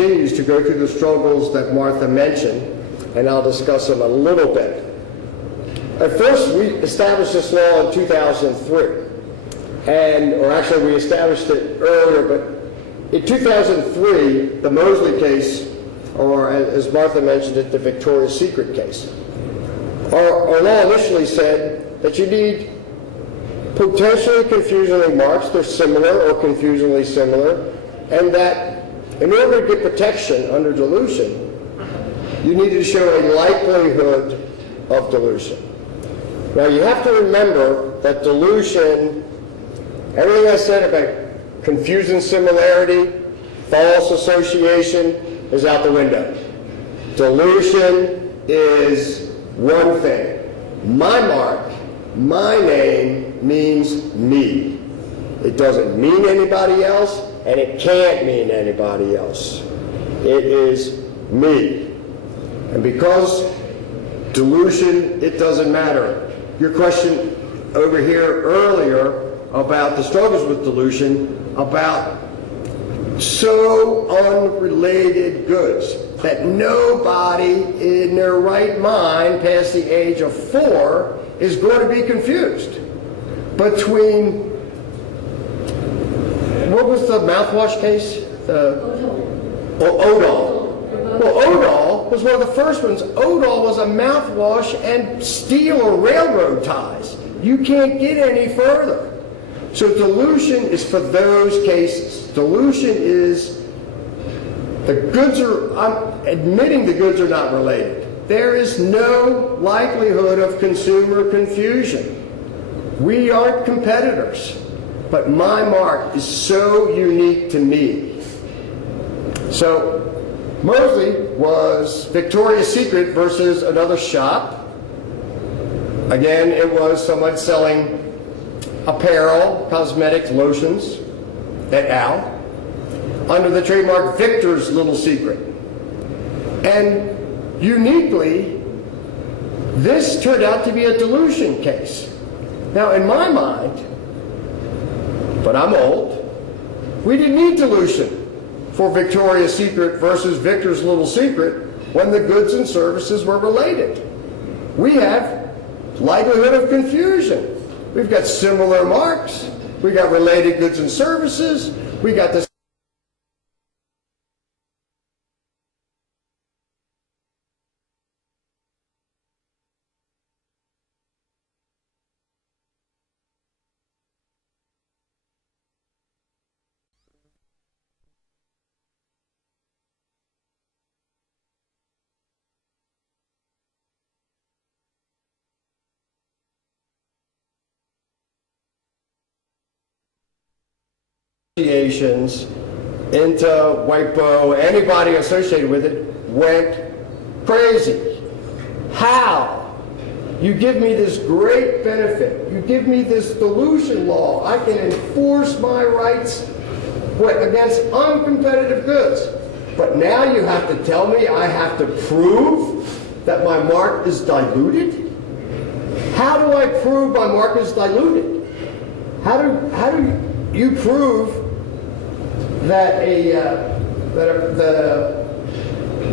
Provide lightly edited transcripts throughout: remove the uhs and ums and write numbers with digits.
continues to go through the struggles that Martha mentioned, and I'll discuss them a little bit. At first, we established this law in 2003, or actually we established it earlier, but in 2003, the Mosley case, or as Martha mentioned it, the Victoria's Secret case, our law initially said that you need potentially confusingly marks, they're similar or confusingly similar, and that in order to get protection under dilution, you needed to show a likelihood of dilution. Now you have to remember that dilution, everything I said about confusing similarity, false association, is out the window. Dilution is one thing. My mark, my name means me. It doesn't mean anybody else, and it can't mean anybody else. It is me. And because dilution, it doesn't matter. Your question over here earlier about the struggles with dilution, about so unrelated goods that nobody in their right mind past the age of 4 is going to be confused between, what was the mouthwash case? Odol. Well, Odol was one of the first ones. Odol was a mouthwash and steel or railroad ties. You can't get any further. So dilution is for those cases. Dilution is the goods are, I'm admitting the goods are not related. There is no likelihood of consumer confusion. We aren't competitors, but my mark is so unique to me. So Mosley was Victoria's Secret versus another shop. Again, it was someone selling apparel, cosmetics, lotions, et al., under the trademark Victor's Little Secret. And uniquely, this turned out to be a dilution case. Now, in my mind, but I'm old, we didn't need dilution for Victoria's Secret versus Victor's Little Secret when the goods and services were related. We have likelihood of confusion. We've got similar marks. We got related goods and services. We got this. Into WIPO, anybody associated with it, went crazy. How? You give me this great benefit. You give me this dilution law. I can enforce my rights against uncompetitive goods. But now you have to tell me I have to prove that my mark is diluted? How do I prove my mark is diluted? How do you prove that a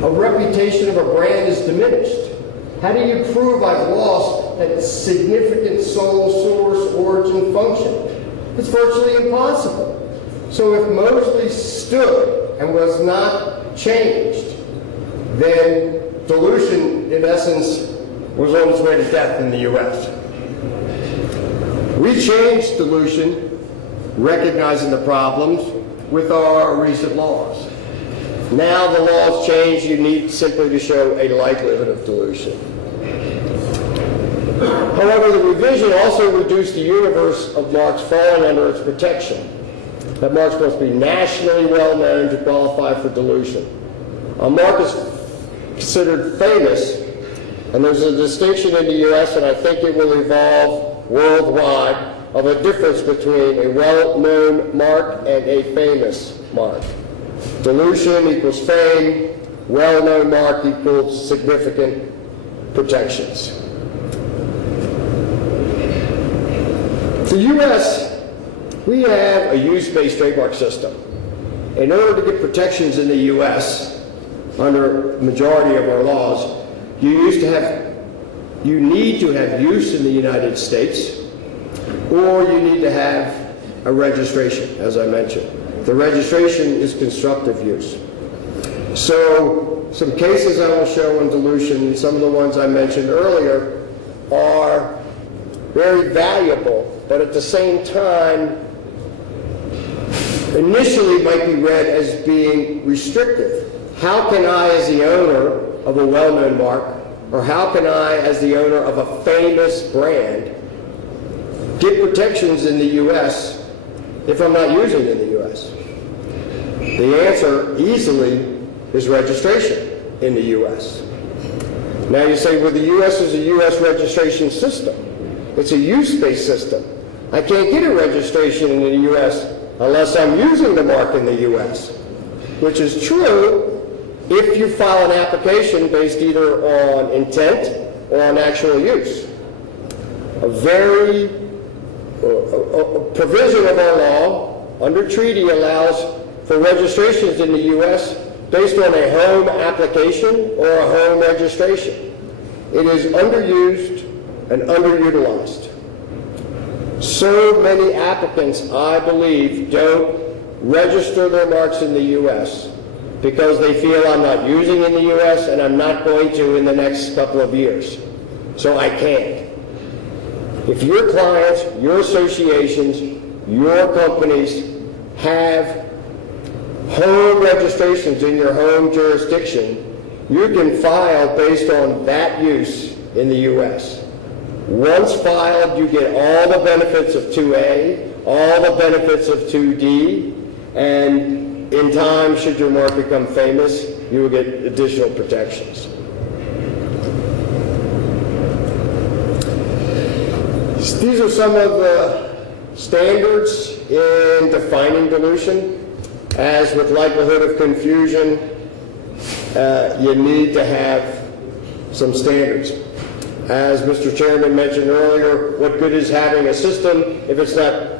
reputation of a brand is diminished? How do you prove I've lost that significant sole source origin function? It's virtually impossible. So if Mosley stood and was not changed, then dilution, in essence, was on its way to death in the U.S. We changed dilution, recognizing the problems, with our recent laws. Now the laws change, you need simply to show a likelihood of dilution. However, the revision also reduced the universe of marks falling under its protection. That marks must be nationally well known to qualify for dilution. A mark is considered famous, and there's a distinction in the U.S., and I think it will evolve worldwide, of a difference between a well-known mark and a famous mark. Dilution equals fame, well-known mark equals significant protections. The U.S., we have a use-based trademark system. in order to get protections in the U.S. under majority of our laws, you need to have use in the United States, or you need to have a registration, as I mentioned. The registration is constructive use. So some cases I will show on dilution, some of the ones I mentioned earlier, are very valuable, but at the same time, initially might be read as being restrictive. How can I, as the owner of a well-known mark, or how can I, as the owner of a famous brand, get protections in the U.S. if I'm not using it in the U.S.? The answer easily is registration in the U.S. Now you say, well, the U.S. is a U.S. registration system. It's a use-based system. I can't get a registration in the U.S. unless I'm using the mark in the U.S., which is true if you file an application based either on intent or on actual use. A provision of our law under treaty allows for registrations in the U.S. based on a home application or a home registration. It is underused and underutilized. So many applicants, I believe, don't register their marks in the U.S. because they feel I'm not using in the U.S. and I'm not going to in the next couple of years. So I can't. If your clients, your associations, your companies have home registrations in your home jurisdiction, you can file based on that use in the U.S. Once filed, you get all the benefits of 2A, all the benefits of 2D, and in time, should your mark become famous, you will get additional protections. These are some of the standards in defining dilution. As with likelihood of confusion, you need to have some standards. As Mr. Chairman mentioned earlier, what good is having a system if it's not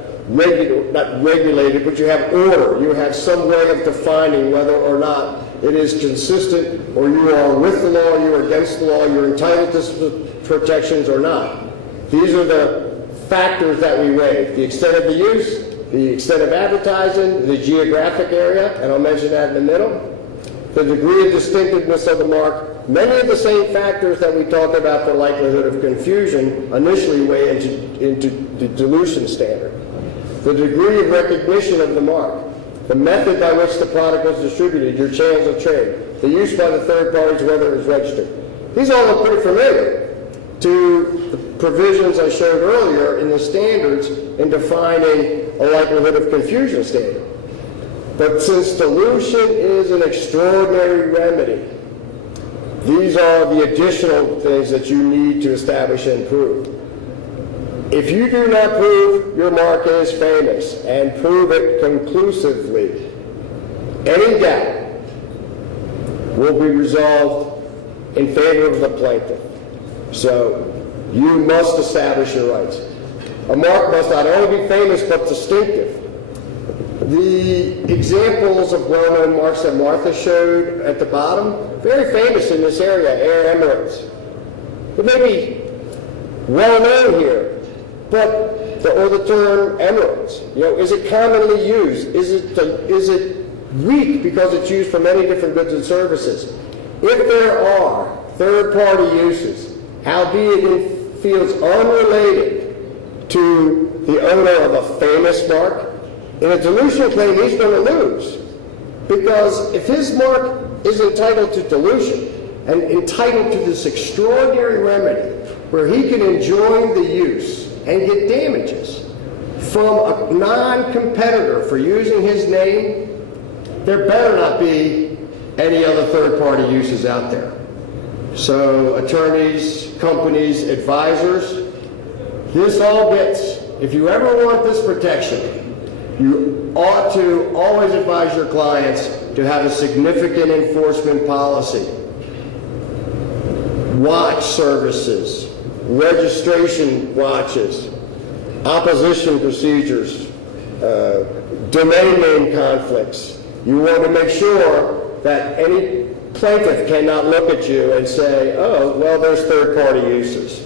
regulated, but you have order. You have some way of defining whether or not it is consistent, or you are with the law, you are against the law, you're entitled to protections or not. These are the factors that we weigh: the extent of the use, the extent of advertising, the geographic area, and I'll mention that in the middle, the degree of distinctiveness of the mark. Many of the same factors that we talked about for likelihood of confusion initially weigh into the dilution standard. The degree of recognition of the mark, the method by which the product was distributed, your channels of trade, the use by the third parties, whether it was registered. These all look pretty familiar to the provisions I showed earlier in the standards in defining a likelihood of confusion standard. But since dilution is an extraordinary remedy, these are the additional things that you need to establish and prove. If you do not prove your mark is famous and prove it conclusively, any doubt will be resolved in favor of the plaintiff. So you must establish your rights. A mark must not only be famous but distinctive. The examples of well-known marks that Martha showed at the bottom, very famous in this area, Air Emirates. It may be well-known here, but or the term Emirates, is it commonly used? Is it weak because it's used for many different goods and services? If there are third-party uses, albeit in fields unrelated to the owner of a famous mark, in a dilution claim, he's going to lose. Because if his mark is entitled to dilution and entitled to this extraordinary remedy where he can enjoy the use and get damages from a non-competitor for using his name, there better not be any other third-party uses out there. So attorneys, companies, advisors, this all gets, if you ever want this protection, you ought to always advise your clients to have a significant enforcement policy. Watch services, registration watches, opposition procedures, domain name conflicts, You want to make sure that any plaintiff cannot look at you and say, oh, well, there's third-party uses.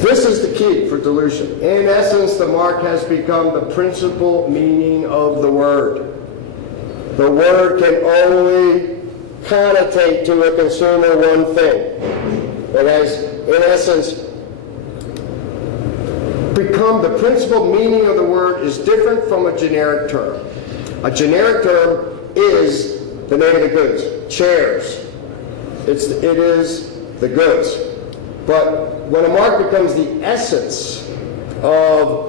This is the key for dilution. In essence, the mark has become the principal meaning of the word. The word can only connotate to a consumer one thing. It has, in essence, become the principal meaning of the word is different from a generic term. A generic term is the name of the goods. Chairs. It is the goods. But when a mark becomes the essence of